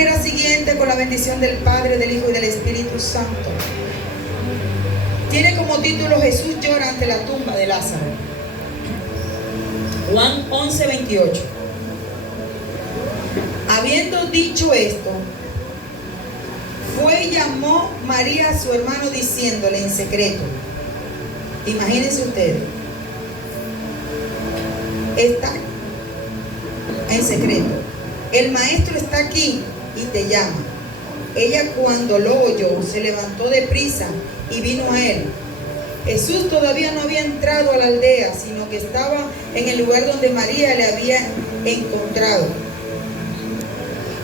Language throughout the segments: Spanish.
manera siguiente, con la bendición del Padre, del Hijo y del Espíritu Santo. Tiene como título: Jesús llora ante la tumba de Lázaro. Juan 11:28. Habiendo dicho esto, fue y llamó María a su hermano diciéndole en secreto. Imagínense ustedes. Está en secreto. El maestro está aquí y te llama. Ella, cuando lo oyó, se levantó deprisa y vino a él. Jesús todavía no había entrado a la aldea, sino que estaba en el lugar donde María le había encontrado.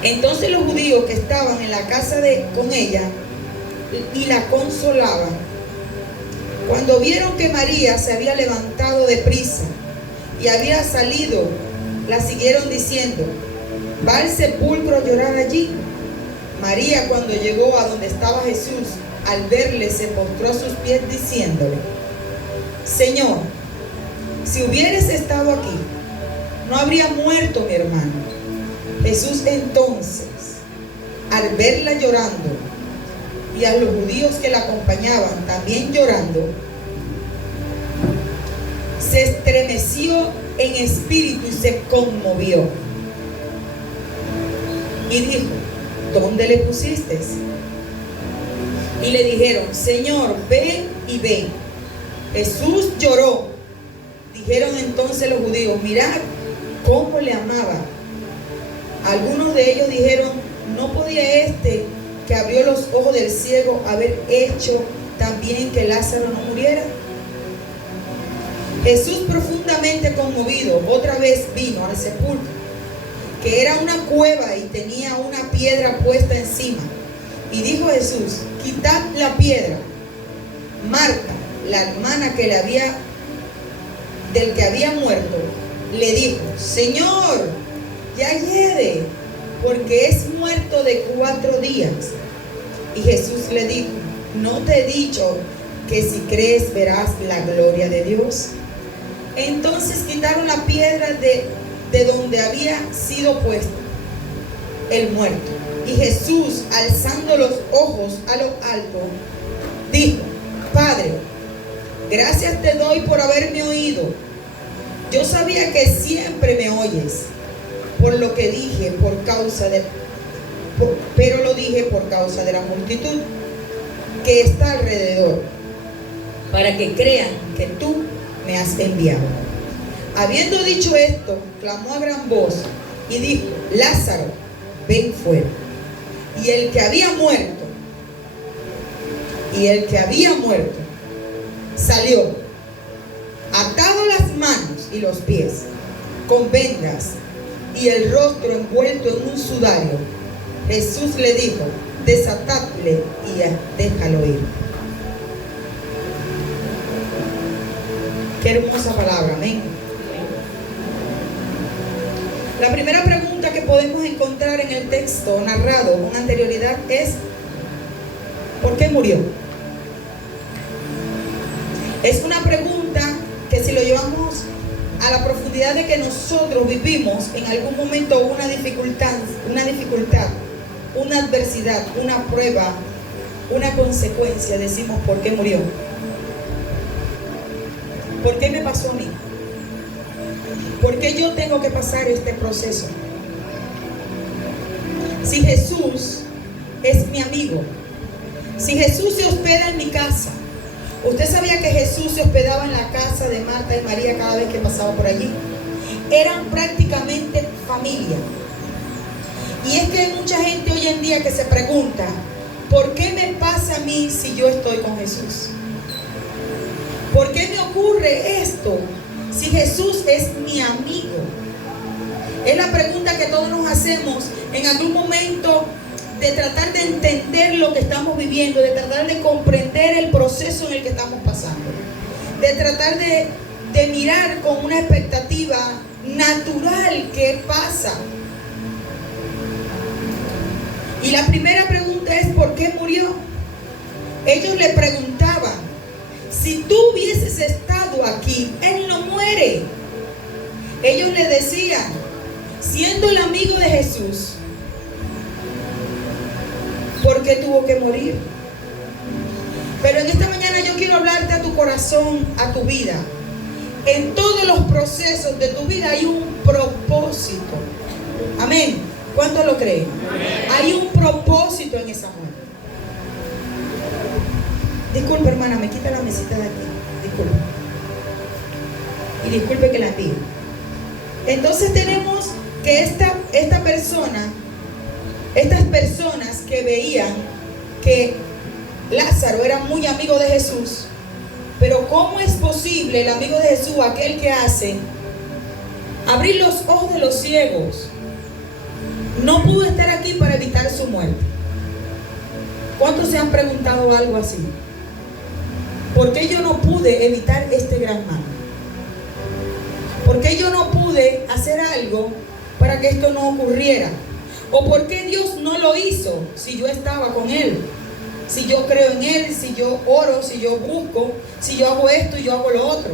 Entonces los judíos que estaban en la casa con ella y la consolaban, cuando vieron que María se había levantado deprisa y había salido, la siguieron diciendo: va al sepulcro a llorar allí. María, cuando llegó a donde estaba Jesús, al verle se postró a sus pies diciéndole: Señor, si hubieras estado aquí, no habría muerto mi hermano. Jesús entonces, al verla llorando y a los judíos que la acompañaban también llorando, se estremeció en espíritu y se conmovió. Y dijo: ¿dónde le pusiste? Y le dijeron: Señor, ven y ven. Jesús lloró. Dijeron entonces los judíos: mirad cómo le amaba. Algunos de ellos dijeron: ¿no podía este que abrió los ojos del ciego haber hecho también que Lázaro no muriera? Jesús, profundamente conmovido, otra vez vino al sepulcro, que era una cueva y tenía una piedra puesta encima. Y dijo Jesús: quitad la piedra. Marta, la hermana del que había muerto, le dijo: Señor, ya hiede, porque es muerto de 4 días. Y Jesús le dijo: ¿no te he dicho que si crees verás la gloria de Dios? Entonces quitaron la piedra de donde había sido puesta el muerto. Y Jesús, alzando los ojos a lo alto, dijo: Padre, gracias te doy por haberme oído. Yo sabía que siempre me oyes. Por lo que dije, pero lo dije por causa de la multitud que está alrededor, para que crean que tú me has enviado. Habiendo dicho esto, clamó a gran voz y dijo: Lázaro, ven fuera. Y el que había muerto salió, atado las manos y los pies con vendas y el rostro envuelto en un sudario. Jesús le dijo: desatadle y déjalo ir. Qué hermosa palabra, amén. La primera pregunta que podemos encontrar en el texto narrado con anterioridad es: ¿por qué murió? Es una pregunta que, si lo llevamos a la profundidad de que nosotros vivimos en algún momento una dificultad, una adversidad, una prueba, una consecuencia, decimos: ¿por qué murió? ¿Por qué me pasó a mí? ¿Por qué yo tengo que pasar este proceso? Si Jesús es mi amigo, si Jesús se hospeda en mi casa. ¿Usted sabía que Jesús se hospedaba en la casa de Marta y María cada vez que pasaba por allí? Eran prácticamente familia. Y es que hay mucha gente hoy en día que se pregunta: ¿por qué me pasa a mí si yo estoy con Jesús? ¿Por qué me ocurre esto si Jesús es mi amigo? Es la pregunta que todos nos hacemos en algún momento, de tratar de entender lo que estamos viviendo, de tratar de comprender el proceso en el que estamos pasando, de tratar de mirar con una expectativa natural qué pasa. Y la primera pregunta es: ¿por qué murió? Ellos le preguntaban: si tú hubieses estado aquí, él no muere. Ellos le decían, siendo el amigo de Jesús, ¿Por qué tuvo que morir? Pero en esta mañana yo quiero hablarte a tu corazón, a tu vida. En todos los procesos de tu vida hay un propósito. Amén. ¿Cuánto lo creen? Hay un propósito en esa muerte. Disculpe, hermana, me quita la mesita de aquí. Disculpe. Y disculpe que la diga. Entonces tenemos que esta persona, estas personas que veían que Lázaro era muy amigo de Jesús, pero ¿cómo es posible el amigo de Jesús, aquel que hace abrir los ojos de los ciegos, no pudo estar aquí para evitar su muerte? ¿Cuántos se han preguntado algo así? ¿Por qué yo no pude evitar este gran mal? ¿Por qué yo no pude hacer algo para que esto no ocurriera? ¿O por qué Dios no lo hizo si yo estaba con Él? Si yo creo en Él, si yo oro, si yo busco, si yo hago esto y yo hago lo otro.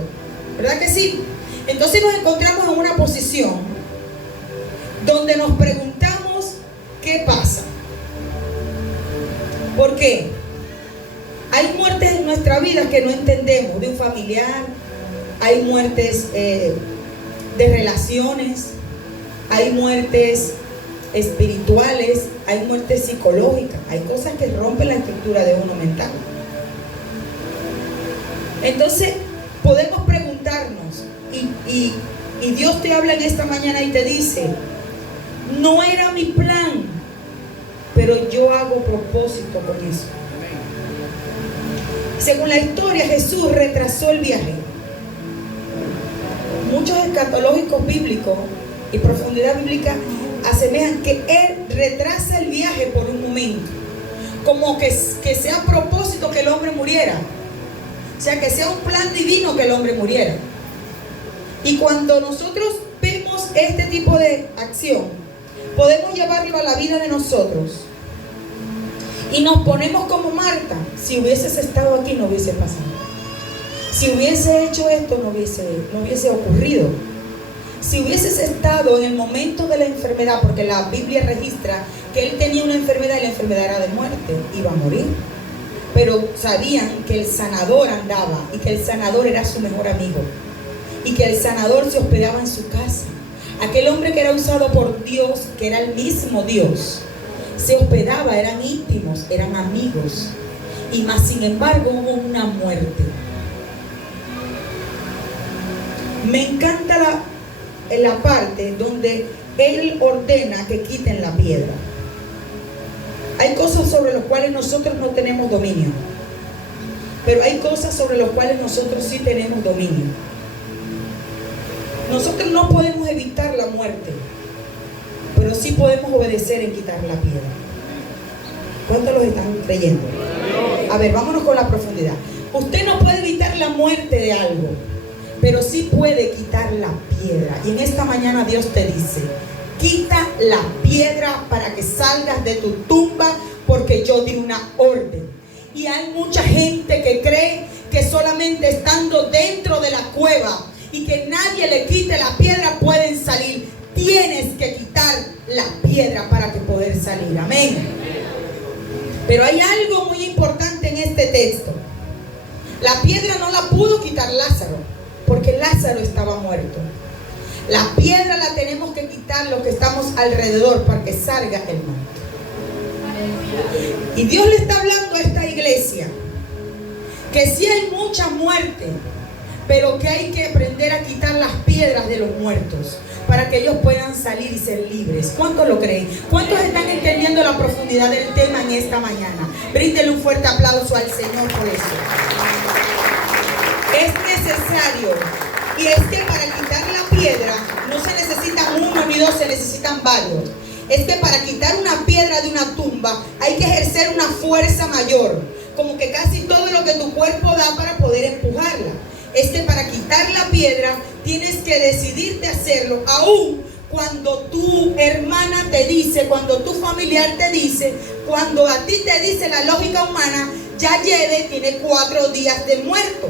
¿Verdad que sí? Entonces nos encontramos en una posición donde nos preguntamos ¿qué pasa? ¿Por qué? Hay muertes en nuestra vida que no entendemos, de un familiar, hay muertes de relaciones, hay muertes espirituales, hay muertes psicológicas, hay cosas que rompen la estructura de uno mental. Entonces podemos preguntarnos y Dios te habla en esta mañana y te dice: no era mi plan, pero yo hago propósito con eso. Según la historia, Jesús retrasó el viaje. Muchos escatológicos bíblicos y profundidad bíblica asemejan que Él retrasa el viaje por un momento, como que sea a propósito que el hombre muriera, o sea, que sea un plan divino que el hombre muriera. Y cuando nosotros vemos este tipo de acción, podemos llevarlo a la vida de nosotros y nos ponemos como Marta: si hubieses estado aquí no hubiese pasado, si hubiese hecho esto no hubiese ocurrido. Si hubieses estado en el momento de la enfermedad, porque la Biblia registra que él tenía una enfermedad y la enfermedad era de muerte, iba a morir. Pero sabían que el sanador andaba y que el sanador era su mejor amigo y que el sanador se hospedaba en su casa. Aquel hombre que era usado por Dios, que era el mismo Dios, se hospedaba, eran íntimos, eran amigos. Y más sin embargo hubo una muerte. Me encanta la parte donde Él ordena que quiten la piedra. Hay cosas sobre las cuales nosotros no tenemos dominio, pero hay cosas sobre las cuales nosotros sí tenemos dominio. Nosotros no podemos evitar la muerte, pero sí podemos obedecer en quitar la piedra. ¿Cuántos los están creyendo? A ver, vámonos con la profundidad. Usted no puede evitar la muerte de algo, pero sí puede quitar la piedra. Y en esta mañana Dios te dice: quita la piedra para que salgas de tu tumba, porque yo di una orden. Y hay mucha gente que cree que solamente estando dentro de la cueva y que nadie le quite la piedra pueden salir. Tienes que quitar la piedra para que poder salir. Amén. Pero hay algo muy importante en este texto. La piedra no la pudo quitar Lázaro, porque Lázaro estaba muerto. La piedra la tenemos que quitar los que estamos alrededor para que salga el mal. Y Dios le está hablando a esta iglesia que sí hay mucha muerte, pero que hay que aprender a quitar las piedras de los muertos para que ellos puedan salir y ser libres. ¿Cuántos lo creen? ¿Cuántos están entendiendo la profundidad del tema en esta mañana? Bríndele un fuerte aplauso al Señor por eso. Es necesario. Y es que para quitar la piedra no se necesitan uno ni dos, se necesitan varios. Es que para quitar una piedra de una tumba hay que ejercer una fuerza mayor, como que casi todo lo que tu cuerpo da para poder empujarla. Es que para quitar la piedra tienes que decidirte hacerlo, aún cuando tu hermana te dice, cuando tu familiar te dice, cuando a ti te dice la lógica humana: ya tiene 4 días de muerto.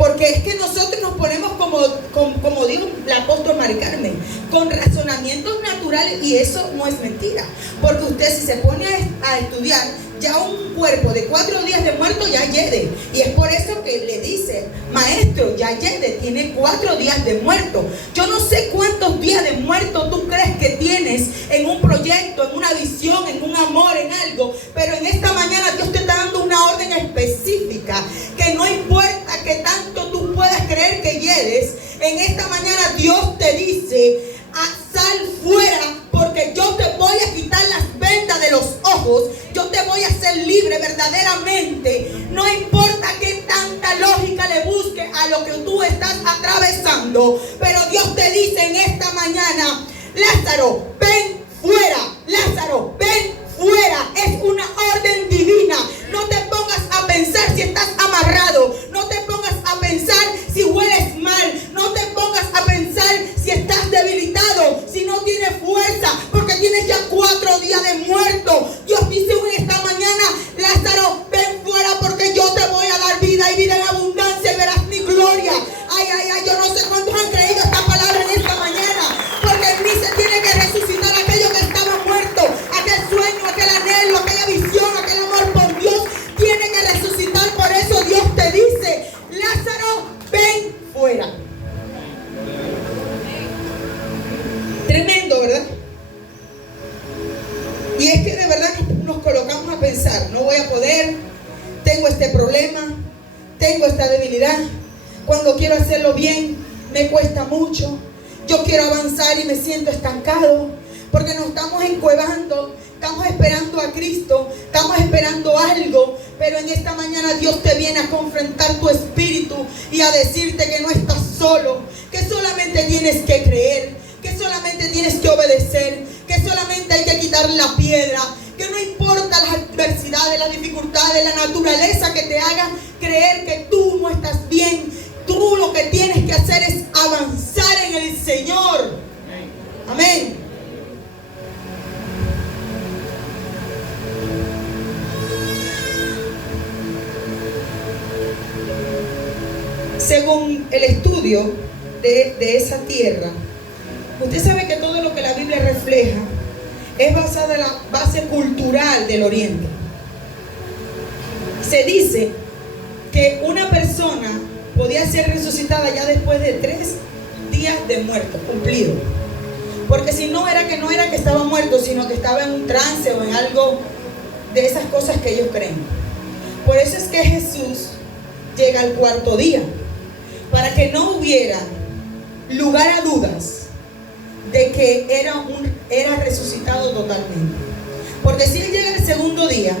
Porque es que nosotros nos ponemos como dijo el apóstol Mari Carmen, con razonamientos naturales, y eso no es mentira. Porque usted, si se pone a estudiar, ya un cuerpo de 4 días de muerto ya yede. Y es por eso que le dice, maestro, ya yede, tiene 4 días de muerto. Yo no sé cuántos días de muerto tú crees que tienes en un proyecto, en una visión, en un amor, en algo. Pero en esta mañana Dios te está dando una orden específica, que no importa que tanto tú puedas creer que yedes, en esta mañana Dios te dice, sal fuera, porque yo te voy a quitar las vendas de los ojos, yo te voy a hacer libre verdaderamente. No importa qué tanta lógica le busque a lo que tú estás atravesando, pero Dios te dice en esta mañana, Lázaro, ven fuera, Lázaro, ven fuera. Es una orden divina. No te pongas a pensar si estás amarrado, no te pongas a pensar si hueles mal, no te pongas a pensar si estás debilitado, si no tienes fuerza, porque tienes ya 4 días de muerto. Dios dice en esta mañana, Lázaro, ven fuera, porque yo te voy a dar vida y vida en abundancia, y verás mi gloria. Ay, ay, ay, yo no sé cuántos han creído esta palabra en esta mañana, porque en mí se tiene que resucitar aquello que estaba muerto, aquel sueño, aquel anhelo, aquella visión, aquel amor por Dios, tiene que resucitar. Por eso Dios te dice, Lázaro, ven fuera. Tremendo, ¿verdad? Y es que de verdad nos colocamos a pensar, no voy a poder, tengo este problema, tengo esta debilidad, cuando quiero hacerlo bien me cuesta mucho, yo quiero avanzar y me siento estancado, porque nos estamos encuevando, estamos esperando a Cristo, estamos esperando algo, pero en esta mañana Dios te viene a confrontar tu espíritu y a decirte que no estás solo, que solamente tienes que creer, que solamente tienes que obedecer, que solamente hay que quitar la piedra, que no importa las adversidades, las dificultades, la naturaleza que te haga creer que tú no estás bien. Tú lo que tienes que hacer es avanzar en el Señor. Amén. Según el estudio de esa tierra, usted sabe que todo lo que la Biblia refleja es basada en la base cultural del Oriente. Se dice que una persona podía ser resucitada ya después de 3 días de muerto cumplido. Porque si no era que estaba muerto, sino que estaba en un trance o en algo de esas cosas que ellos creen. Por eso es que Jesús llega al 4.º día, para que no hubiera lugar a dudas de que era resucitado totalmente. Porque si él llega el 2.º día,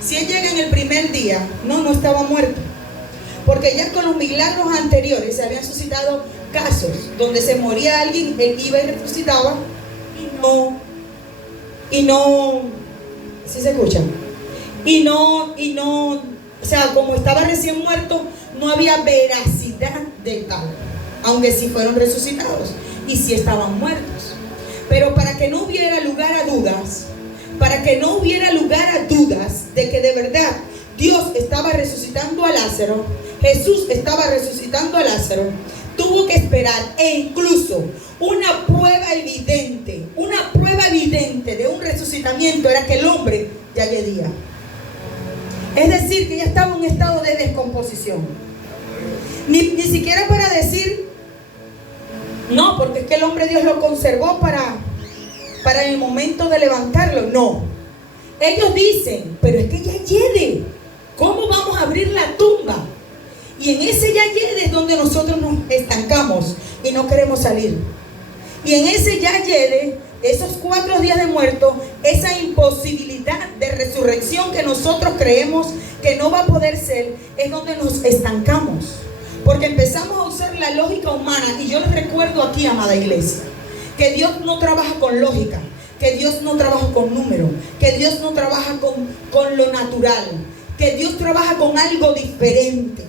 si él llega en el 1.er día, no estaba muerto. Porque ya con los milagros anteriores se habían suscitado casos donde se moría alguien, él iba y resucitaba y no, ¿sí se escucha? Y no, o sea, como estaba recién muerto, no había veracidad de tal, aunque sí fueron resucitados y sí estaban muertos. Pero para que no hubiera lugar a dudas, de que de verdad Dios estaba resucitando a Lázaro, Jesús estaba resucitando a Lázaro, tuvo que esperar, e incluso una prueba evidente de un resucitamiento era que el hombre ya yedía. Es decir, que ya estaba en un estado de descomposición. Ni siquiera para decir, no, porque es que el hombre Dios lo conservó para el momento de levantarlo. No. Ellos dicen, pero es que ya yede. ¿Cómo vamos a abrir la tumba? Y en ese ya yede es donde nosotros nos estancamos y no queremos salir. Y en ese ya yede, esos 4 días de muerto, esa imposibilidad de resurrección que nosotros creemos que no va a poder ser, es donde nos estancamos. Porque empezamos a usar la lógica humana. Y yo les recuerdo aquí, amada iglesia, que Dios no trabaja con lógica, que Dios no trabaja con números, que Dios no trabaja con lo natural, que Dios trabaja con algo diferente.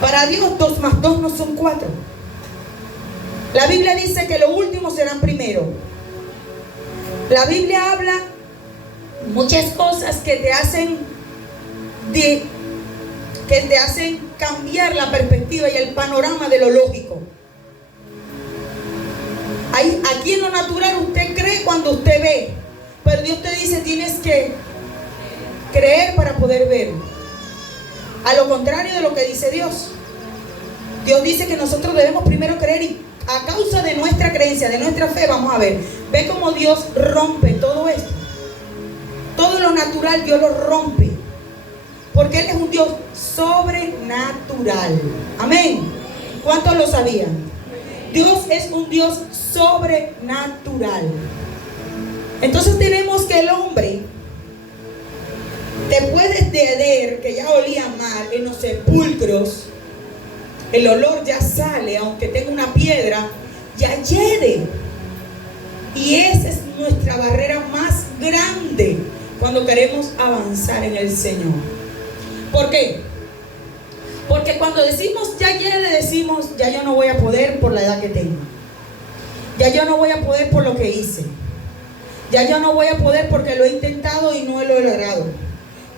Para Dios 2 más 2 no son 4. La Biblia dice que lo último serán primero. La Biblia habla muchas cosas que te hacen que te hacen cambiar la perspectiva y el panorama de lo lógico. Aquí en lo natural usted cree cuando usted ve, pero Dios te dice tienes que creer para poder ver. A lo contrario de lo que dice Dios. Dios dice que nosotros debemos primero creer, y a causa de nuestra creencia, de nuestra fe, vamos a ver, ve cómo Dios rompe todo esto. Todo lo natural Dios lo rompe, porque Él es un Dios sobrenatural. Amén. ¿Cuántos lo sabían? Dios es un Dios sobrenatural. Entonces tenemos que el hombre, después de Eder, que ya olía mal, en los sepulcros, el olor ya sale, aunque tenga una piedra, ya hiede. Y esa es nuestra barrera más grande cuando queremos avanzar en el Señor. ¿Por qué? Porque cuando decimos ya hiede, decimos ya yo no voy a poder por la edad que tengo. Ya yo no voy a poder por lo que hice. Ya yo no voy a poder porque lo he intentado y no lo he logrado.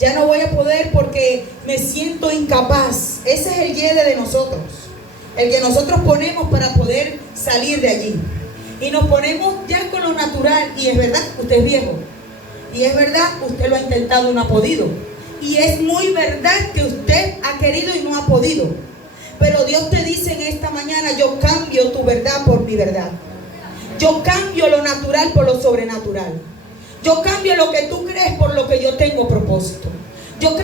Ya no voy a poder porque me siento incapaz. Ese es el hiede de nosotros, el que nosotros ponemos para poder salir de allí. Y nos ponemos ya con lo natural. Y es verdad, usted es viejo. Y es verdad, usted lo ha intentado y no ha podido. Y es muy verdad que usted ha querido y no ha podido. Pero Dios te dice en esta mañana, yo cambio tu verdad por mi verdad. Yo cambio lo natural por lo sobrenatural. Yo cambio lo que tú crees por lo que yo tengo propósito. Yo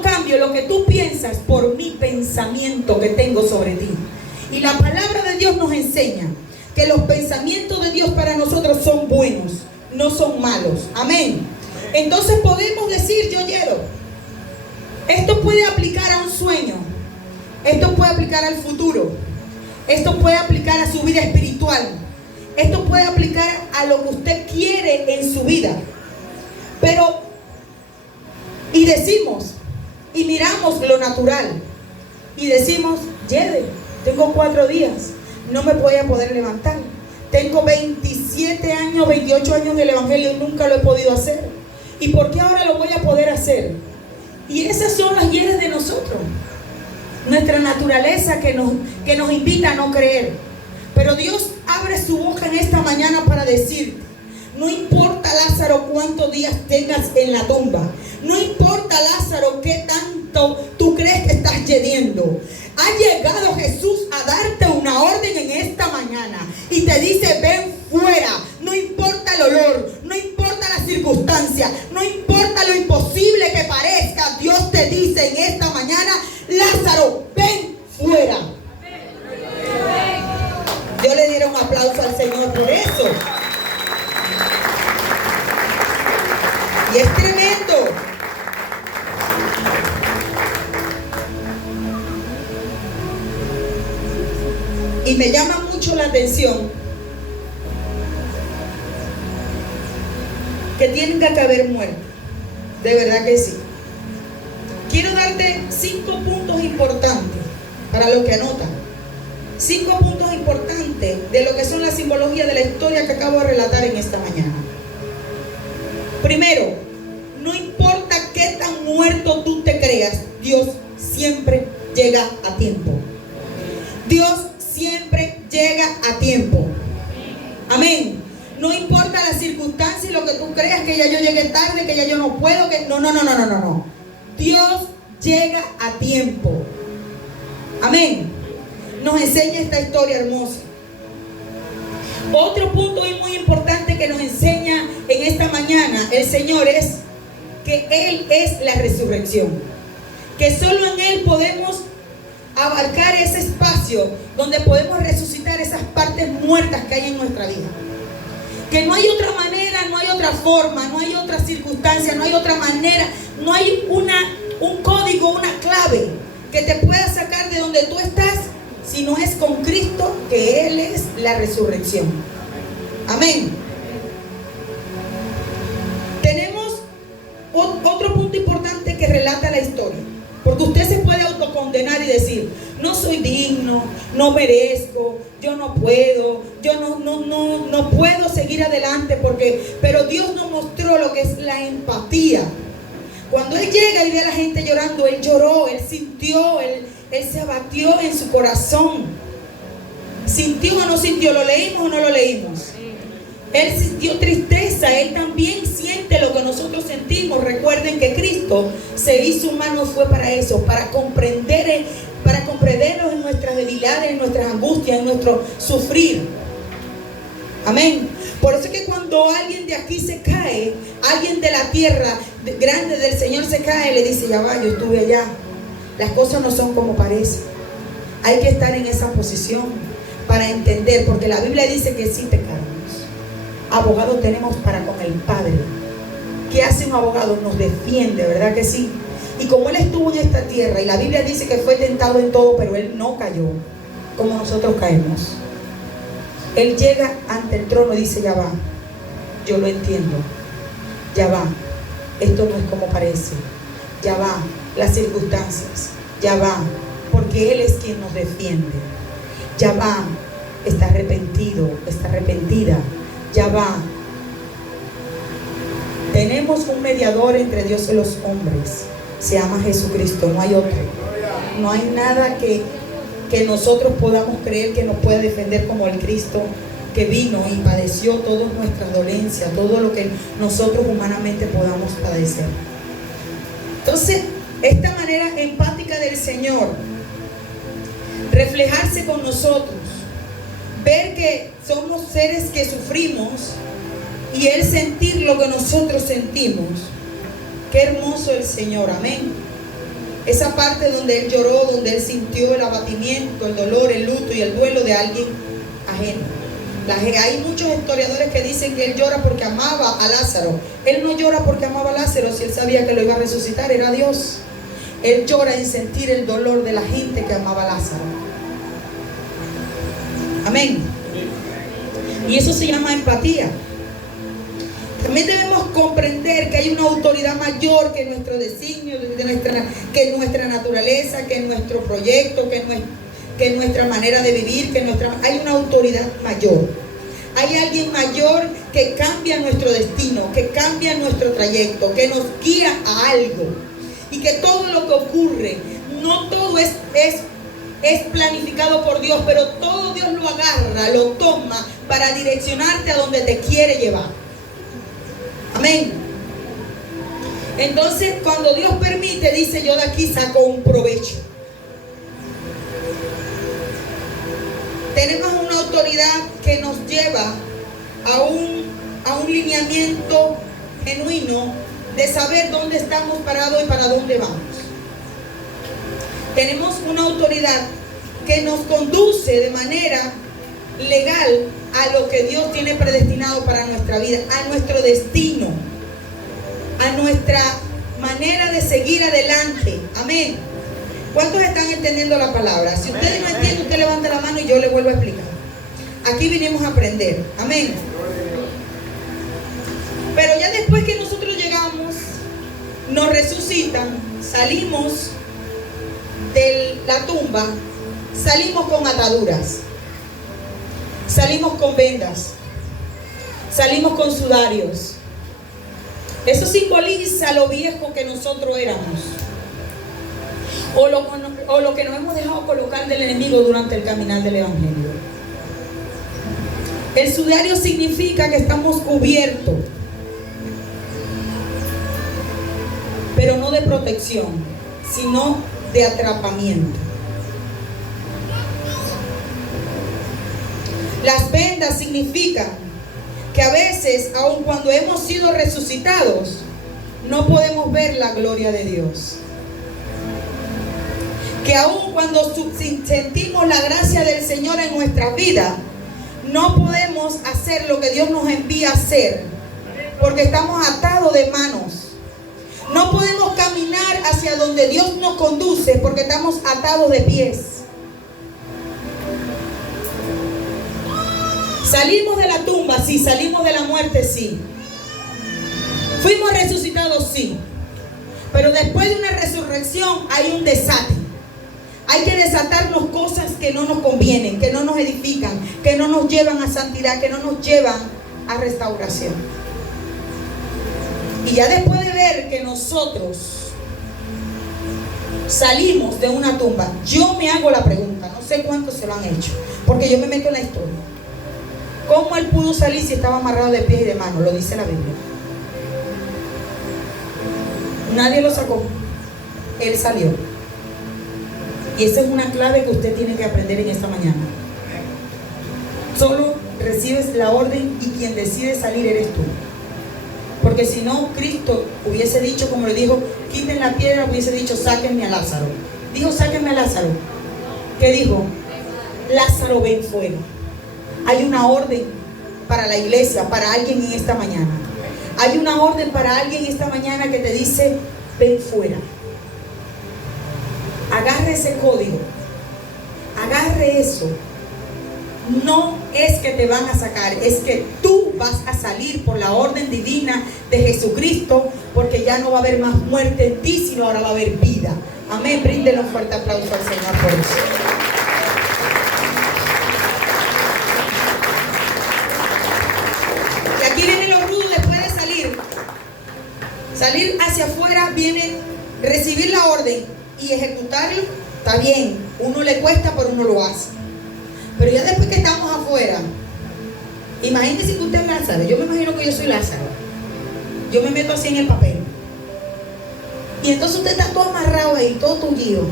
cambio lo que tú piensas por mi pensamiento que tengo sobre ti. Y la palabra de Dios nos enseña que los pensamientos de Dios para nosotros son buenos, no son malos. Amén. Entonces podemos decir, yo quiero. Esto puede aplicar a un sueño. Esto puede aplicar al futuro. Esto puede aplicar a su vida espiritual. Esto puede aplicar a lo que usted quiere en su vida. Pero, y decimos, y miramos lo natural, y decimos, tengo 4 días, no me voy a poder levantar. Tengo 27 años, 28 años en el Evangelio y nunca lo he podido hacer. ¿Y por qué ahora lo voy a poder hacer? Y esas son las hieres de nosotros. Nuestra naturaleza que nos invita a no creer. Pero Dios abre su boca en esta mañana para decirte, no importa, Lázaro, cuántos días tengas en la tumba. No importa, Lázaro, qué tanto tú crees que estás yediendo. Ha llegado Jesús a darte una orden en esta mañana y te dice, ven fuera. No importa el olor, no importa la circunstancia, no importa lo imposible que parezca. Dios te dice en esta mañana, Lázaro, ven fuera. Yo le diera un aplauso al Señor por eso. Y es tremendo. Y me llama mucho la atención que tienen que haber muerto. De verdad que sí. Quiero darte 5 puntos importantes para los que anotan. 5 puntos importantes de lo que son la simbología de la historia que acabo de relatar en esta mañana. Primero, no importa qué tan muerto tú te creas, Dios siempre llega a tiempo. Dios siempre llega a tiempo. Amén. No importa la circunstancia y lo que tú creas, que ya yo llegué tarde, que ya yo no puedo, que no. Dios llega a tiempo. Amén. Nos enseña esta historia hermosa. Otro punto muy importante que nos enseña en esta mañana el Señor es que Él es la resurrección. Que solo en Él podemos abarcar ese espacio donde podemos resucitar esas partes muertas que hay en nuestra vida. Que no hay otra manera, no hay otra forma, no hay otra circunstancia, no hay otra manera, no hay un código, una clave que te pueda sacar de donde tú estás, si no es con Cristo, que Él es la resurrección. Amén. Tenemos otro punto importante que relata la historia. Porque usted se puede autocondenar y decir, no soy digno, no merezco, yo no puedo, yo no puedo seguir adelante pero Dios nos mostró lo que es la empatía. Cuando él llega y ve a la gente llorando, él lloró, él sintió, él se abatió en su corazón. ¿Sintió o no sintió? ¿Lo leímos o no lo leímos? Él sintió tristeza, él también siente lo que nosotros sentimos. Recuerden que Cristo se hizo humano, fue para eso, para comprendernos en nuestras debilidades, en nuestras angustias, en nuestro sufrir. Amén. Por eso es que cuando alguien de aquí se cae, alguien de la tierra grande del Señor se cae, le dice: ya va, yo estuve allá. Las cosas no son como parecen. Hay que estar en esa posición para entender, porque la Biblia dice que sí te caemos. Abogado tenemos para con el Padre. ¿Qué hace un abogado? Nos defiende, ¿verdad que sí? Y como Él estuvo en esta tierra, y la Biblia dice que fue tentado en todo, pero Él no cayó como nosotros caemos. Él llega ante el trono y dice: ya va, yo lo entiendo. Ya va, esto no es como parece. Ya va, las circunstancias. Ya va, porque Él es quien nos defiende. Ya va, está arrepentido, está arrepentida. Ya va. Tenemos un mediador entre Dios y los hombres. Se llama Jesucristo, no hay otro. No hay nada que nosotros podamos creer que nos pueda defender como el Cristo que vino y padeció todas nuestras dolencias, todo lo que nosotros humanamente podamos padecer. Entonces, esta manera empática del Señor, reflejarse con nosotros, ver que somos seres que sufrimos y Él sentir lo que nosotros sentimos. Qué hermoso el Señor, amén. Esa parte donde Él lloró, donde Él sintió el abatimiento, el dolor, el luto y el duelo de alguien ajeno. Hay muchos historiadores que dicen que Él llora porque amaba a Lázaro. Él no llora porque amaba a Lázaro, si Él sabía que lo iba a resucitar, era Dios. Él llora en sentir el dolor de la gente que amaba a Lázaro. Amén. Y eso se llama empatía. También debemos comprender que hay una autoridad mayor que nuestro designio, que nuestra naturaleza, que nuestro proyecto, que nuestra manera de vivir, hay una autoridad mayor. Hay alguien mayor que cambia nuestro destino, que cambia nuestro trayecto, que nos guía a algo. Y que todo lo que ocurre, no todo es planificado por Dios, pero todo Dios lo agarra, lo toma para direccionarte a donde te quiere llevar. Amén. Entonces, cuando Dios permite, dice: yo de aquí saco un provecho. Tenemos una autoridad que nos lleva a un lineamiento genuino de saber dónde estamos parados y para dónde vamos. Tenemos una autoridad que nos conduce de manera legal a lo que Dios tiene predestinado para nuestra vida, a nuestro destino, a nuestra manera de seguir adelante. Amén. ¿Cuántos están entendiendo la palabra? Si ustedes no entienden, usted levanta la mano y yo le vuelvo a explicar. Aquí vinimos a aprender. Amén. Pero ya después que nosotros llegamos, nos resucitan, salimos de la tumba, salimos con ataduras, salimos con vendas, salimos con sudarios. Eso simboliza lo viejo que nosotros éramos, o lo que nos hemos dejado colocar del enemigo durante el caminar del evangelio. El sudario significa que estamos cubiertos, pero no de protección, sino de atrapamiento. Las vendas significan que a veces, aun cuando hemos sido resucitados, no podemos ver la gloria de Dios. Que aun cuando sentimos la gracia del Señor en nuestra vida, no podemos hacer lo que Dios nos envía a hacer, porque estamos atados de manos. No podemos caminar hacia donde Dios nos conduce, porque estamos atados de pies. Salimos de la tumba, sí. Salimos de la muerte, sí. Fuimos resucitados, sí. Pero después de una resurrección hay un desate. Hay que desatarnos cosas que no nos convienen, que no nos edifican, que no nos llevan a santidad, que no nos llevan a restauración. Y ya después de ver que nosotros salimos de una tumba, yo me hago la pregunta, no sé cuántos se lo han hecho, porque yo me meto en la historia. ¿Cómo él pudo salir si estaba amarrado de pies y de manos? Lo dice la Biblia. Nadie lo sacó, él salió. Y esa es una clave que usted tiene que aprender en esta mañana. Solo recibes la orden y quien decide salir eres tú. Porque si no, Cristo hubiese dicho, como le dijo, quiten la piedra, hubiese dicho, sáquenme a Lázaro. Dijo, sáquenme a Lázaro. ¿Qué dijo? Lázaro, ven fuera. Hay una orden para la iglesia, para alguien en esta mañana. Hay una orden para alguien esta mañana que te dice, ven fuera. Agarre ese código. Agarre eso. No es que te van a sacar, es que tú vas a salir por la orden divina de Jesucristo, porque ya no va a haber más muerte en ti, sino ahora va a haber vida. Amén. Bríndenle un fuerte aplauso al Señor por eso. Y aquí viene lo rudo después de salir. Salir hacia afuera viene recibir la orden y ejecutarlo. Está bien, uno le cuesta, pero uno lo hace. Pero ya después que estamos afuera, imagínese que usted es Lázaro. Yo me imagino que yo soy Lázaro. Yo me meto así en el papel. Y entonces usted está todo amarrado ahí, todo tullido.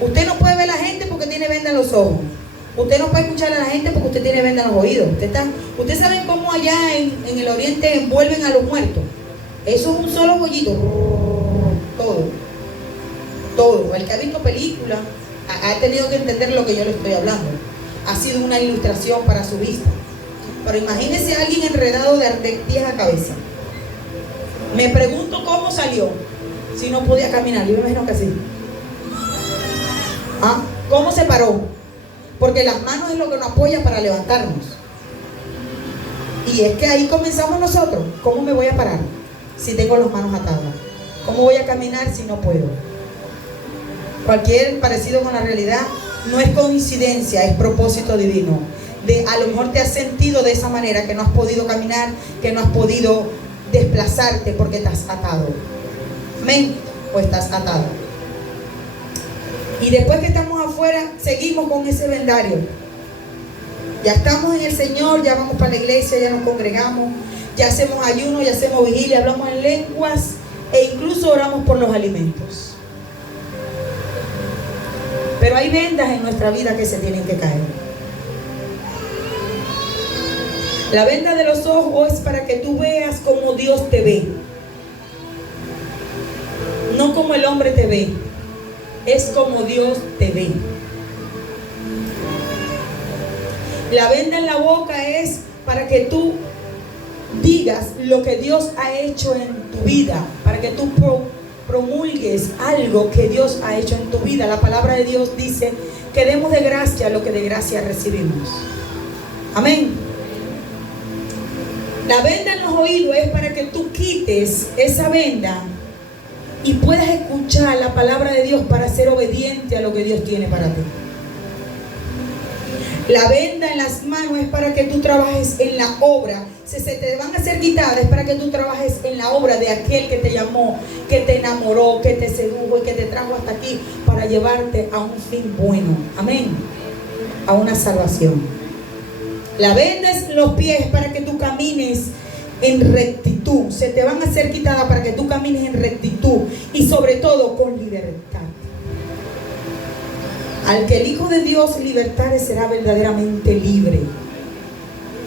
Usted no puede ver a la gente porque tiene venda en los ojos. Usted no puede escuchar a la gente porque usted tiene venda en los oídos. Usted sabe cómo allá en el oriente envuelven a los muertos. Eso es un solo bollito. Todo. El que ha visto películas ha tenido que entender lo que yo le estoy hablando. Ha sido una ilustración para su vista. Pero imagínese a alguien enredado de pies a cabeza. Me pregunto cómo salió si no podía caminar. Yo me imagino que así. ¿Cómo se paró? Porque las manos es lo que nos apoya para levantarnos. Y es que ahí comenzamos nosotros. ¿Cómo me voy a parar si tengo las manos atadas? ¿Cómo voy a caminar si no puedo? Cualquier parecido con la realidad no es coincidencia, es propósito divino. A lo mejor te has sentido de esa manera, que no has podido caminar, que no has podido desplazarte porque estás atado. Amén. O estás atado. Y después que estamos afuera, seguimos con ese vendario. Ya estamos en el Señor, ya vamos para la iglesia, ya nos congregamos, ya hacemos ayuno, ya hacemos vigilia, hablamos en lenguas e incluso oramos por los alimentos. Pero hay vendas en nuestra vida que se tienen que caer. La venda de los ojos es para que tú veas como Dios te ve. No como el hombre te ve. Es como Dios te ve. La venda en la boca es para que tú digas lo que Dios ha hecho en tu vida. Para que tú promulgues algo que Dios ha hecho en tu vida. La palabra de Dios dice que demos de gracia lo que de gracia recibimos. Amén. La venda en los oídos es para que tú quites esa venda y puedas escuchar la palabra de Dios para ser obediente a lo que Dios tiene para ti. La venda en las manos es para que tú trabajes en la obra. Si se te van a ser quitadas, es para que tú trabajes en la obra de aquel que te llamó, que te enamoró, que te sedujo y que te trajo hasta aquí para llevarte a un fin bueno. Amén. A una salvación. La venda en los pies para que tú camines en rectitud. Se te van a ser quitadas para que tú camines en rectitud y sobre todo con libertad. Al que el Hijo de Dios libertare será verdaderamente libre.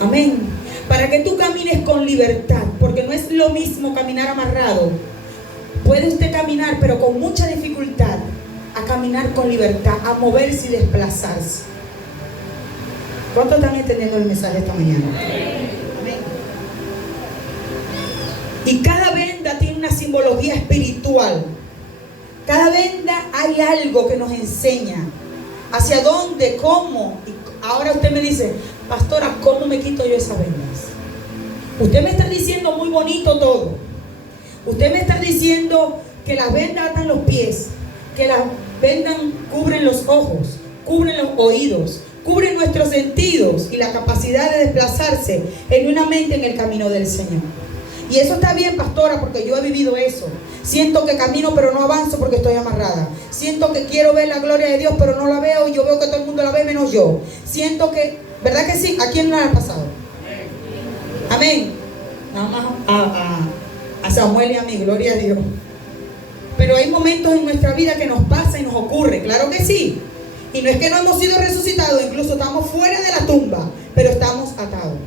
Amén. Para que tú camines con libertad, porque no es lo mismo caminar amarrado. Puede usted caminar, pero con mucha dificultad, a caminar con libertad, a moverse y desplazarse. ¿Cuántos están entendiendo el mensaje esta mañana? Amén. Y cada venda tiene una simbología espiritual. Cada venda hay algo que nos enseña hacia dónde, cómo. Y ahora usted me dice, pastora, ¿cómo me quito yo esas vendas? Usted me está diciendo muy bonito todo. Usted me está diciendo que las vendas atan los pies, que las vendas cubren los ojos, cubren los oídos, cubren nuestros sentidos y la capacidad de desplazarse en una mente en el camino del Señor. Y eso está bien, pastora, porque yo he vivido eso. Siento que camino pero no avanzo porque estoy amarrada. Siento que quiero ver la gloria de Dios pero no la veo, y yo veo que todo el mundo la ve menos yo. Siento que, ¿verdad que sí? ¿A quién no le ha pasado? Amén. Nada más a Samuel y a mí, gloria a Dios. Pero hay momentos en nuestra vida que nos pasa y nos ocurre, claro que sí. Y no es que no hemos sido resucitados, incluso estamos fuera de la tumba, pero estamos atados.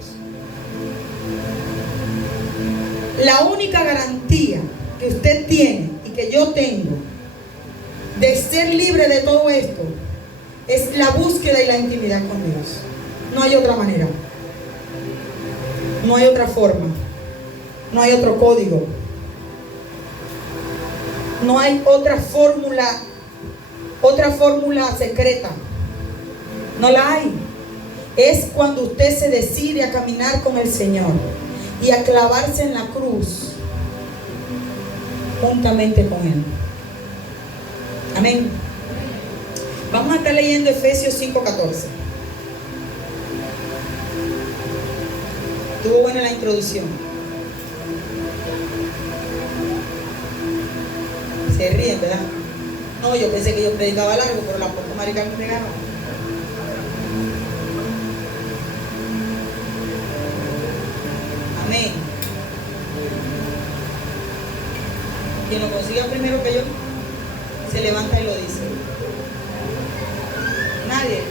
La única garantía que usted tiene y que yo tengo de ser libre de todo esto es la búsqueda y la intimidad con Dios. No hay otra manera. No hay otra forma. No hay otro código. No hay otra fórmula secreta. No la hay. Es cuando usted se decide a caminar con el Señor y a clavarse en la cruz juntamente con Él. Amén. Vamos a estar leyendo Efesios 5:14. Estuvo buena la introducción. Se ríen, ¿verdad? No, yo pensé que yo predicaba largo, pero la poco marica me ganó. Amén. Quien lo consiga primero que yo, se levanta y lo dice. Nadie.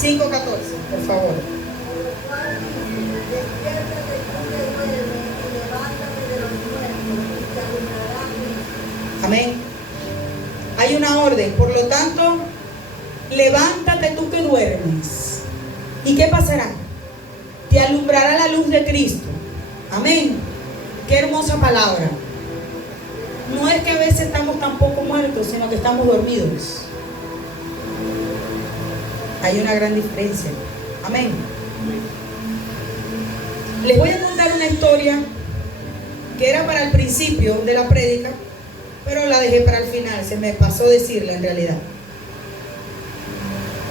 5:14, por favor. Amén. Hay una orden, por lo tanto, levántate tú que duermes. ¿Y qué pasará? Te alumbrará la luz de Cristo. Amén. Qué hermosa palabra. No es que a veces estamos tampoco muertos, sino que estamos dormidos. Hay una gran diferencia. Amén. Les voy a contar una historia que era para el principio de la prédica, pero la dejé para el final. Se me pasó decirla en realidad.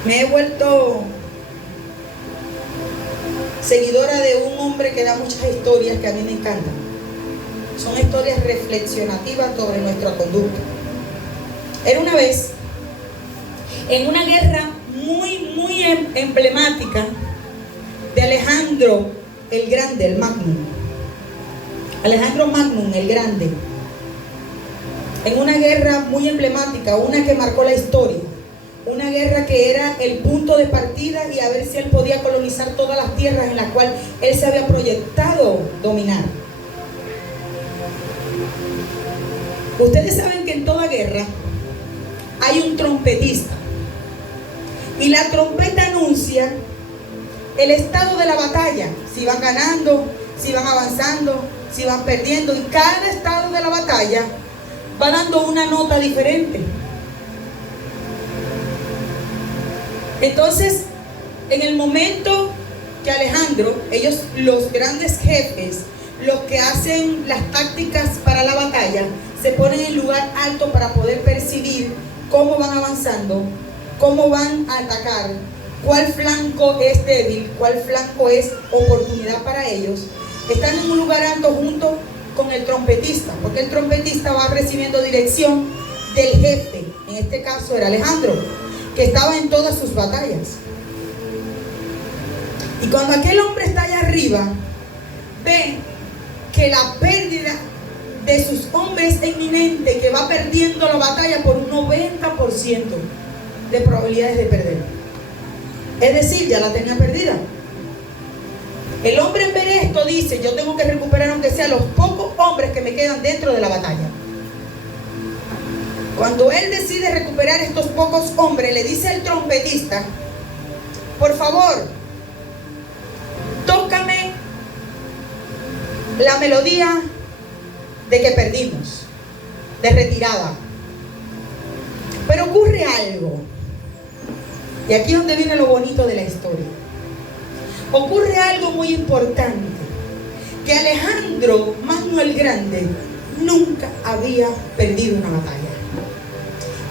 Me he vuelto seguidora de un hombre que da muchas historias que a mí me encantan. Son historias reflexionativas sobre nuestra conducta. Era una vez en una guerra muy emblemática de Alejandro el Grande, el Magnum. Alejandro Magnum el Grande. En una guerra muy emblemática, una que marcó la historia. Una guerra que era el punto de partida y a ver si él podía colonizar todas las tierras en las cuales él se había proyectado dominar. Ustedes saben que en toda guerra hay un trompetista. Y la trompeta anuncia el estado de la batalla. Si van ganando, si van avanzando, si van perdiendo. Y cada estado de la batalla va dando una nota diferente. Entonces, en el momento que Alejandro, ellos, los grandes jefes, los que hacen las tácticas para la batalla, se ponen en lugar alto para poder percibir cómo van avanzando, cómo van a atacar, cuál flanco es débil, cuál flanco es oportunidad para ellos. Están en un lugar alto junto con el trompetista, porque el trompetista va recibiendo dirección del jefe. En este caso era Alejandro, que estaba en todas sus batallas. Y cuando aquel hombre está allá arriba, ve que la pérdida de sus hombres es inminente, que va perdiendo la batalla por un 90% de probabilidades de perder. Es decir, ya la tenía perdida. El hombre en ver esto dice: yo tengo que recuperar aunque sea los pocos hombres que me quedan dentro de la batalla. Cuando él decide recuperar estos pocos hombres, le dice al trompetista: por favor, tócame la melodía de que perdimos, de retirada. Pero ocurre algo, y aquí es donde viene lo bonito de la historia. Ocurre algo muy importante, que Alejandro Magno el Grande nunca había perdido una batalla.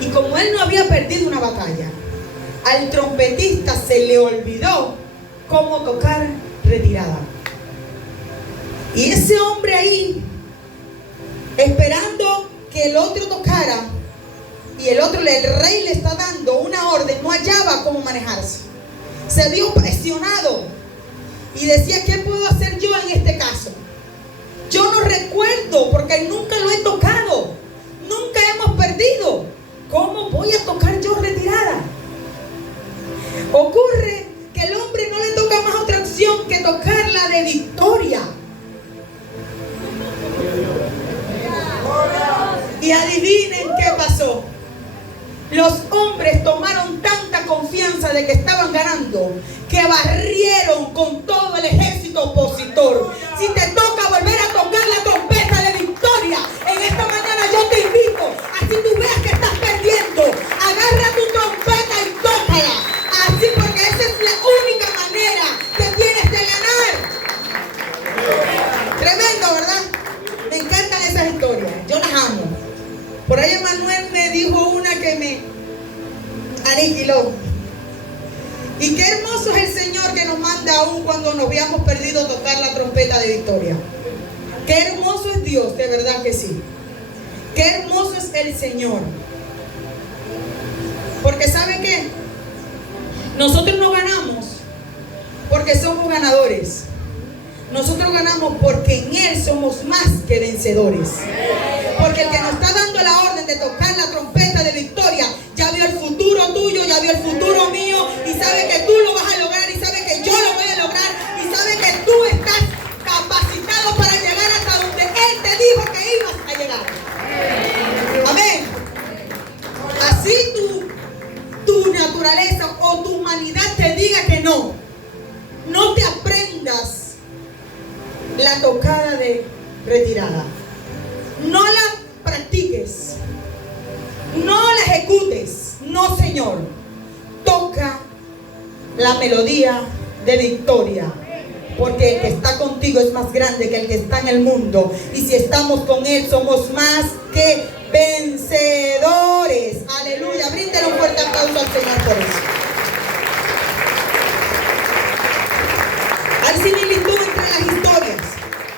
Y como él no había perdido una batalla, al trompetista se le olvidó cómo tocar retirada. Y ese hombre ahí, esperando que el otro tocara, y el rey le está dando una orden, no hallaba cómo manejarse. Se vio presionado y decía: ¿qué puedo hacer yo en este caso? Yo no recuerdo, porque nunca lo he tocado, nunca hemos perdido. ¿Cómo voy a tocar yo retirada? Ocurre que el hombre no le toca más otra opción que tocarla de victoria. Y adivinen qué pasó. Los hombres tomaron tanta confianza de que estaban ganando, que barrieron con todo el ejército opositor. Si te toca volver a tocar la trompeta de victoria, en esta mañana yo te invito, así tú veas que estás perdiendo, agarra tu trompeta y tócala. Así, porque esa es la única manera que tienes de ganar. Tremendo, ¿verdad? Me encantan esas historias, yo las amo. Por ahí Manuel me dijo una que me aniquiló. Y qué hermoso es el Señor, que nos manda aún cuando nos habíamos perdido tocar la trompeta de victoria. Qué hermoso es Dios, de verdad que sí. Qué hermoso es el Señor. Porque ¿sabe qué? Nosotros no ganamos porque somos ganadores. Nosotros ganamos porque en Él somos más que vencedores. Porque el que nos está dando la orden de tocar la trompeta de victoria ya vio el futuro tuyo, ya vio el futuro mío, y sabe que tú lo vas a lograr, y sabe que yo lo voy a lograr, y sabe que tú estás capacitado para llegar hasta donde Él te dijo que ibas a llegar. Amén. Así tu naturaleza o tu humanidad te diga que no te aprendas la tocada de retirada. No la practiques, no la ejecutes. No, Señor. Toca la melodía de victoria, porque el que está contigo es más grande que el que está en el mundo, y si estamos con Él somos más que vencedores. Aleluya. Bríndele un fuerte aplauso al Señor por eso. Hay similitud entre las historias.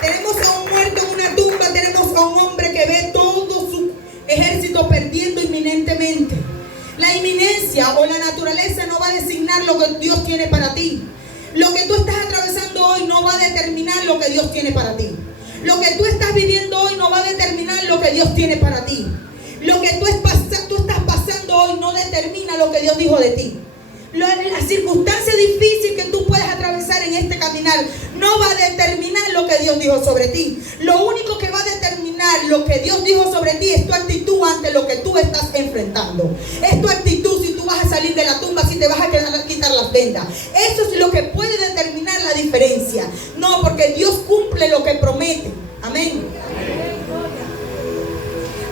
Tenemos a un muerto en una tumba, tenemos a un hombre que ve todo su ejército perdiendo inminentemente. La inminencia o la naturaleza no va a designar lo que Dios tiene para ti. Lo que tú estás atravesando hoy no va a determinar lo que Dios tiene para ti. Lo que tú estás viviendo hoy no va a determinar lo que Dios tiene para ti. Lo que tú estás pasando hoy no determina lo que Dios dijo de ti. La circunstancia difícil que tú puedes atravesar en este caminar no va a determinar lo que Dios dijo sobre ti. Lo único que va a determinar lo que Dios dijo sobre ti es tu actitud ante lo que tú estás enfrentando. Es tu actitud, si tú vas a salir de la tumba, si te vas a quitar las vendas. Eso es lo que puede determinar la diferencia. No, porque Dios cumple lo que promete. Amén.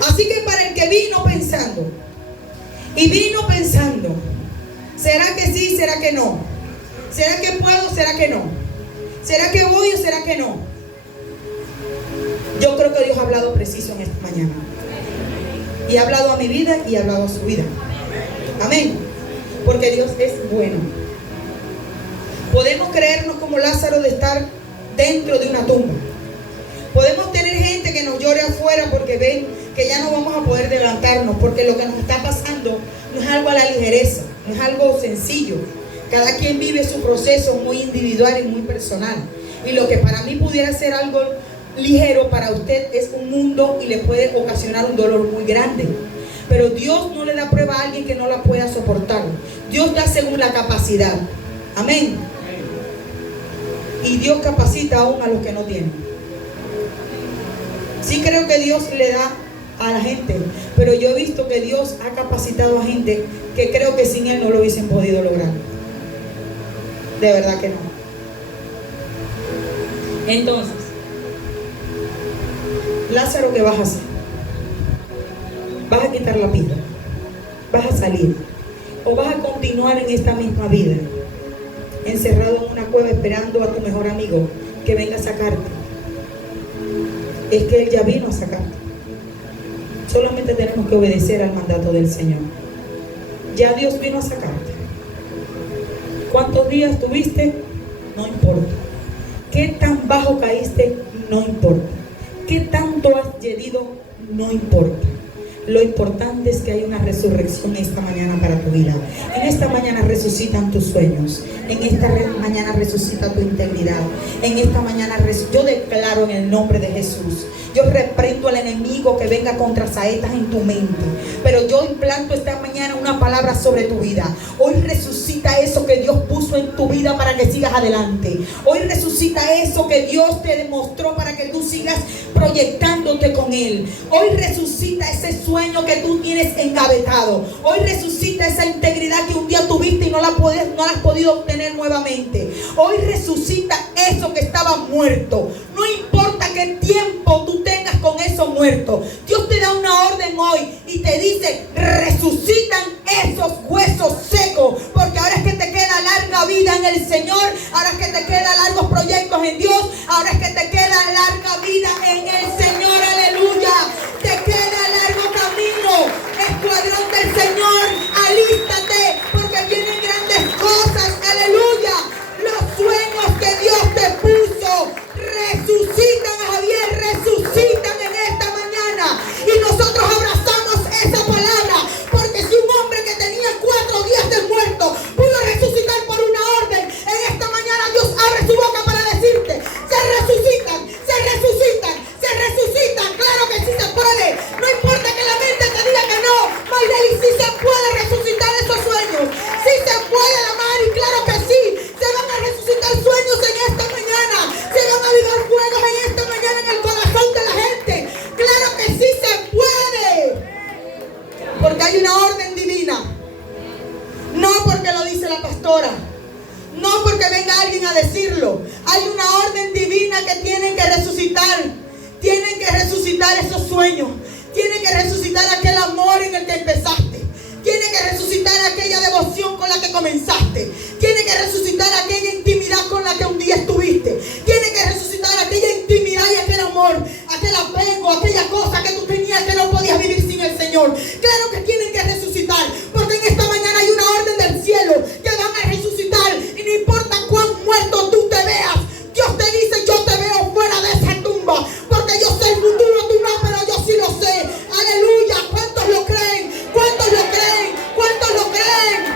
Así que para el que vino pensando, ¿será que sí? ¿Será que no? ¿Será que puedo? ¿Será que no? ¿Será que voy o será que no? Yo creo que Dios ha hablado preciso en esta mañana. Y ha hablado a mi vida y ha hablado a su vida. Amén. Porque Dios es bueno. Podemos creernos como Lázaro de estar dentro de una tumba. Podemos tener gente que nos llore afuera porque ven que ya no vamos a poder levantarnos, porque lo que nos está pasando no es algo a la ligereza, no es algo sencillo. Cada quien vive su proceso muy individual y muy personal. Y lo que para mí pudiera ser algo ligero, para usted es un mundo y le puede ocasionar un dolor muy grande. Pero Dios no le da prueba a alguien que no la pueda soportar. Dios da según la capacidad. Amén. Y Dios capacita aún a los que no tienen. Sí creo que Dios le da a la gente, pero yo he visto que Dios ha capacitado a gente que creo que sin Él no lo hubiesen podido lograr. De verdad que no. Entonces, Lázaro, ¿qué vas a hacer? ¿Vas a quitar la piedra? ¿Vas a salir? ¿O vas a continuar en esta misma vida, encerrado en una cueva esperando a tu mejor amigo que venga a sacarte? Es que Él ya vino a sacarte. Solamente tenemos que obedecer al mandato del Señor. Ya Dios vino a sacarte. ¿Cuántos días tuviste? No importa. qué tan bajo caíste, no importa. Qué tanto has cedido, no importa. Lo importante es que hay una resurrección esta mañana para tu vida. En esta mañana resucitan tus sueños. En esta mañana resucita tu integridad. En esta mañana yo declaro en el nombre de Jesús. Yo reprendo al enemigo que venga contra saetas en tu mente. Pero yo implanto esta mañana una palabra sobre tu vida. Hoy resucita eso que Dios puso en tu vida para que sigas adelante. Hoy resucita eso que Dios te demostró para que tú sigas proyectándote con Él. Hoy resucita ese sueño que tú tienes engavetado. Hoy resucita esa integridad que un día tuviste y no la has podido obtener nuevamente. Hoy resucita eso que estaba muerto. No importa qué tiempo tú tengas con eso muerto. Dios te da una orden hoy y te dice: resucitan esos huesos secos, porque ahora es que te queda larga vida en el Señor. Ahora es que te quedan largos proyectos en Dios. Ahora es que te queda larga vida en el Señor. Aleluya. Te queda largo camino. Escuadrón del Señor, alístate, porque vienen grandes cosas. Aleluya. Los sueños que Dios te puso resucitan, Javier, resucitan en esta mañana. Y nosotros abrazamos esa palabra, porque si un hombre que tenía 4 días de muerto pudo resucitar por una orden, en esta mañana Dios abre su boca para decirte: se resucitan, se resucitan, se resucitan. Claro que sí se puede. No importa que la mente te diga que no, Mayreli, sí se puede resucitar esos sueños. Sí se puede, la madre, y claro que sí. Se van a resucitar sueños en esta mañana. Se van a avivar fuegos en esta mañana en el corazón de la gente. Claro que sí se puede. Porque hay una orden divina. No porque lo dice la pastora. No porque venga alguien a decirlo. Hay una orden divina que tienen que resucitar. Tienen que resucitar esos sueños. Tienen que resucitar aquel amor en el que empezaste. Tiene que resucitar aquella devoción con la que comenzaste. Tiene que resucitar aquella intimidad con la que un día estuviste. Tiene que resucitar aquella intimidad y aquel amor, aquel apego, aquella cosa que tú tenías que no podías vivir sin el Señor. Claro que tienen que resucitar, porque en esta mañana hay una orden del cielo que van a resucitar. Y no importa cuán muerto tú te veas, Dios te dice: yo te veo fuera de esa tumba, porque yo sé el futuro, tú no, pero yo sí lo sé. Aleluya. ¿Cuántos lo creen? ¿Cuántos lo creen? ¿Cuántos lo creen?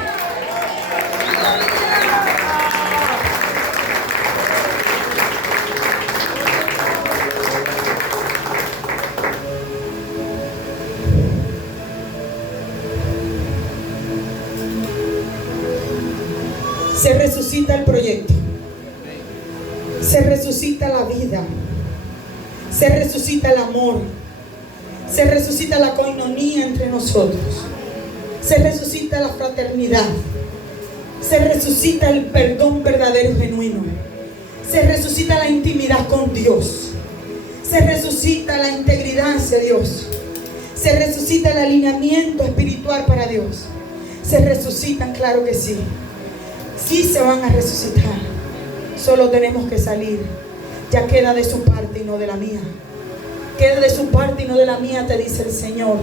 Se resucita el proyecto. Se resucita la vida. Se resucita el amor. Se resucita la coinonía entre nosotros. Se resucita la fraternidad. Se resucita el perdón verdadero y genuino. Se resucita la intimidad con Dios. Se resucita la integridad hacia Dios. Se resucita el alineamiento espiritual para Dios. Se resucitan, claro que sí. Sí se van a resucitar. Solo tenemos que salir. Ya queda de su parte y no de la mía. Queda de su parte y no de la mía, te dice el Señor.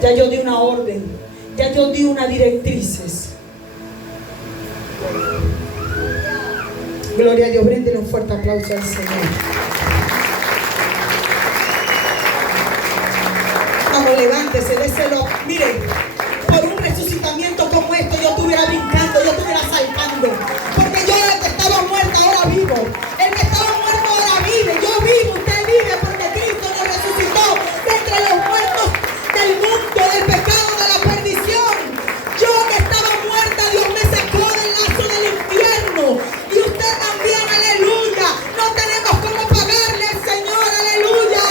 Ya yo di una orden. Ya yo di unas directrices. Gloria a Dios. Bríndele un fuerte aplauso al Señor. Vamos, levántese, déselo. Mire, por un resucitamiento como esto, yo estuviera brincando, yo estuviera saltando. Porque yo, el que estaba muerto, ahora vivo. El que estaba muerto, ahora vive. Yo vivo, usted vive, porque Cristo nos resucitó de entre los muertos del mundo, del pecado, de la perdición. Yo que estaba muerta, Dios me sacó del lazo del infierno. Y usted también, aleluya. No tenemos cómo pagarle al Señor, aleluya.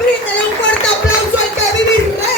Bríndele un fuerte aplauso al que vive y reina.